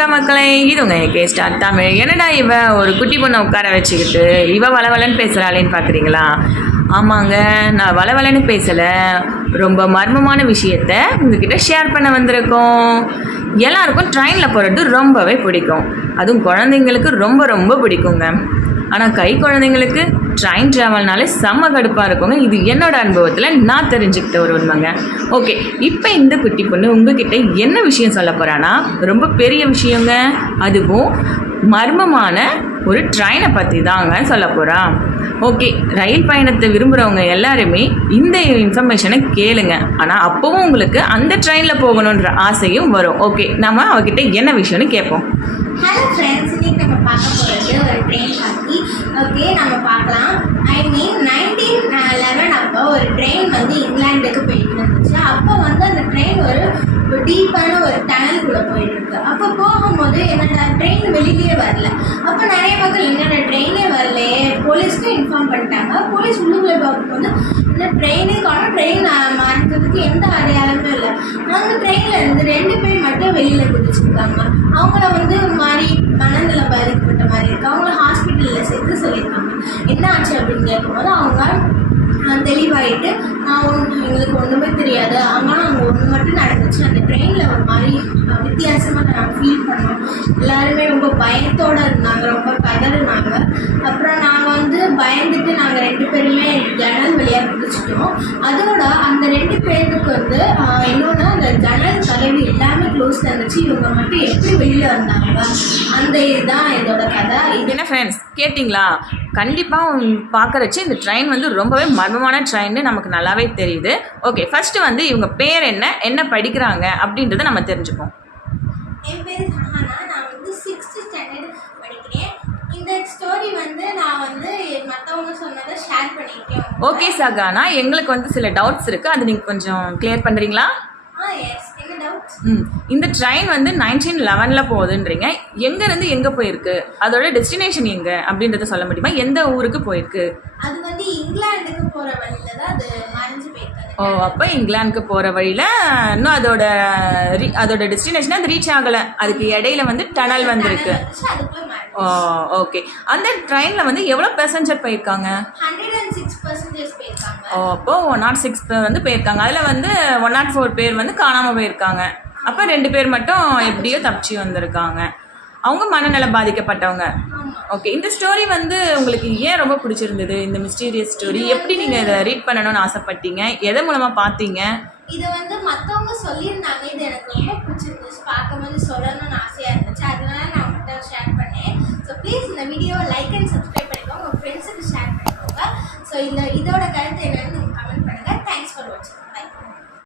வணக்கம் மக்களே? இது உங்கள் கே ஸ்டார் தமிழ். என்னடா இவ ஒரு குட்டி பொண்ணை உட்கார வச்சுக்கிட்டு இவ வளவலன்னு பேசுகிறாளேன்னு பார்க்குறீங்களா ஆமாங்க நான் வளவலன்னு பேசலை. ரொம்ப மர்மமான விஷயத்த உங்ககிட்ட ஷேர் பண்ண வந்திருக்கோம். எல்லாருக்கும் ட்ரெயினில் போகிறது ரொம்பவே பிடிக்கும். அதுவும் குழந்தைங்களுக்கு ரொம்ப ரொம்ப பிடிக்குங்க. ஆனால் கை குழந்தைங்களுக்கு ட்ரெயின் ட்ராவல்னாலே செம்ம கடுப்பாக இருக்குங்க. இது என்னோட அனுபவத்தில் நான் தெரிஞ்சுக்கிட்ட ஒரு உண்மைங்க. ஓகே இப்போ இந்த குட்டி பொண்ணு உங்ககிட்ட என்ன விஷயம் சொல்ல போகிறான்னா ரொம்ப பெரிய விஷயங்க. அதுவும் மர்மமான ஒரு ட்ரெயினை பற்றி தாங்க சொல்ல போகிறா ஓகே ரயில் பயணத்தை விரும்புகிறவங்க எல்லாருமே இந்த இன்ஃபர்மேஷனை கேளுங்க. ஆனால் அப்போவும் உங்களுக்கு அந்த ட்ரெயினில் போகணுன்ற ஆசையும் வரும். ஓகே நம்ம அவகிட்ட என்ன விஷயம்னு கேட்போம் ஹலோ ஃப்ரெண்ட்ஸ் இன்னைக்கு நம்ம பார்க்க போகிறது ஒரு ட்ரெயின் பற்றி ஓகே நம்ம பார்க்கலாம். ஐ மீன் நைன்டீன் லெவன் அப்போ ஒரு ட்ரெயின் வந்து இங்கிலாந்துக்கு போயிட்டு இருந்துச்சு அப்போ வந்து அந்த ட்ரெயின் ஒரு டீப்பான ஒரு டனலுக்குள்ளே போயிட்டு இருக்கு. அப்போ போகும்போது என்னென்ன? ட்ரெயின் வெளியிலேயே வரல. அப்போ நிறைய மக்கள் என்னென்ன ட்ரெயினே வரலையே போலீஸ்க்கு இன்ஃபார்ம் பண்ணிட்டாங்க. போலீஸ் உள்ளுக்குள்ளே வந்து இந்த ட்ரெயினே காணும் ட்ரெயின் மாறதுக்கு எந்த அடையாளமும் இல்லை. அந்த ட்ரெயினில் இருந்து ரெண்டு பேர் மட்டும் வெளியில் குதிச்சிருக்காங்க. அவங்கள வந்து ஒரு மாதிரி மனநிலை பாதிக்கப்பட்ட மாதிரி இருக்கு. அவங்கள ஹாஸ்பிட்டலில் சேர்த்து சொல்லியிருக்காங்க. என்ன ஆச்சு அப்படின்னு கேட்கும்போது அவங்க தெளிவாயிட்டு நான் ஒன்று எங்களுக்கு ஒன்றுமே தெரியாது. ஆனால் அங்கே ஒன்று மட்டும் நடந்துச்சு. அந்த ட்ரெயினில் ஒரு மாதிரி வித்தியாசமாக நாங்கள் ஃபீல் பண்ணோம். எல்லாருமே ரொம்ப பயத்தோடு இருந்தாங்க. ரொம்ப பதறினாங்க. அப்புறம் நாங்கள் பயந்துட்டு நாங்கள் ரெண்டு பேருமே ஜன்னல் வழியாக குதிச்சிட்டோம். அதோட அந்த ரெண்டு பேருக்கு வந்து இன்னொன்று அந்த ஜன்னல் கதவு எல்லாமே க்ளோஸ் இருந்துச்சு. இவங்க மட்டும் எப்படி வெளியில் வந்தாங்க? அந்த இதுதான் இதோட கதை. இது என்ன ஃப்ரெண்ட்ஸ் கேட்டிங்களா? கண்டிப்பாக பார்க்குறச்சு இந்த ட்ரெயின் வந்து ரொம்பவே மர்மமான ட்ரெயின்னு நமக்கு நல்லாவே தெரியுது. ஓகே ஃபஸ்ட்டு வந்து இவங்க பேர் என்ன என்ன படிக்கிறாங்க அப்படின்றத நம்ம தெரிஞ்சுப்போம். என் பேர் நான் வந்து சிக்ஸ்த் ஸ்டாண்டர்ட் படிக்கிறேன் இந்த ஸ்டோரி வந்து நான் வந்து மற்றவங்க சொன்னதை ஷேர் பண்ணியிருக்கேன் ஓகே சகானா எங்களுக்கு வந்து சில டவுட்ஸ் இருக்குது அது நீங்கள் கொஞ்சம் கிளியர் பண்ணுறீங்களா ம். இந்த ட்ரெயின் வந்து நைன்டீன் லெவனில் போகுதுன்றீங்க. எங்கேருந்து எங்கே போயிருக்கு? அதோட டெஸ்டினேஷன் எங்கே? அப்படின்றத சொல்ல முடியுமா? எந்த ஊருக்கு போயிருக்கு? அது வந்து இங்கிலாந்துக்கு போகிற வழியில தான் அது மறைஞ்சு போயிருக்காது ஓ அப்போ இங்கிலாந்துக்கு போகிற வழியில் இன்னும் அதோட ரீ அதோட டெஸ்டினேஷன் அது ரீச் ஆகலை. அதுக்கு இடையில வந்து டனல் வந்திருக்கு. ஓ ஓகே அந்த ட்ரெயினில் வந்து எவ்வளோ பேசஞ்சர் போயிருக்காங்க? ஓ அப்போ ஒன் நாட் சிக்ஸ் வந்து போயிருக்காங்க. அதில் வந்து ஒன் நாட் ஃபோர் பேர் வந்து காணாமல் போயிருக்காங்க. அப்போ ரெண்டு பேர் மட்டும் எப்படியோ தப்பிச்சு வந்திருக்காங்க. அவங்க மனநல பாதிக்கப்பட்டவங்க. ஓகே இந்த ஸ்டோரி வந்து உங்களுக்கு ஏன் ரொம்ப பிடிச்சிருந்தது? இந்த மிஸ்டீரியஸ் ஸ்டோரி எப்படி நீங்கள் இதை ரீட் பண்ணணும்னு ஆசைப்பட்டீங்க? எதை மூலமாக பார்த்தீங்க? இது வந்து மற்றவங்க சொல்லியிருந்தாங்க. இது எனக்கு ரொம்ப பிடிச்சிருந்துச்சு. பார்க்கும்போது சொல்லணும்னு ஆசையாக இருந்துச்சு. அதனால நான் உங்கள்கிட்ட ஷேர் பண்ணேன். ஸோ ப்ளீஸ் இந்த வீடியோவை லைக் அண்ட் சப்ஸ்கிரைப் பண்ணிக்கோங்க. உங்கள் ஃப்ரெண்ட்ஸுக்கு ஷேர் பண்ணிக்கோங்க ஸோ இந்த இதோட கருத்து என்னன்னு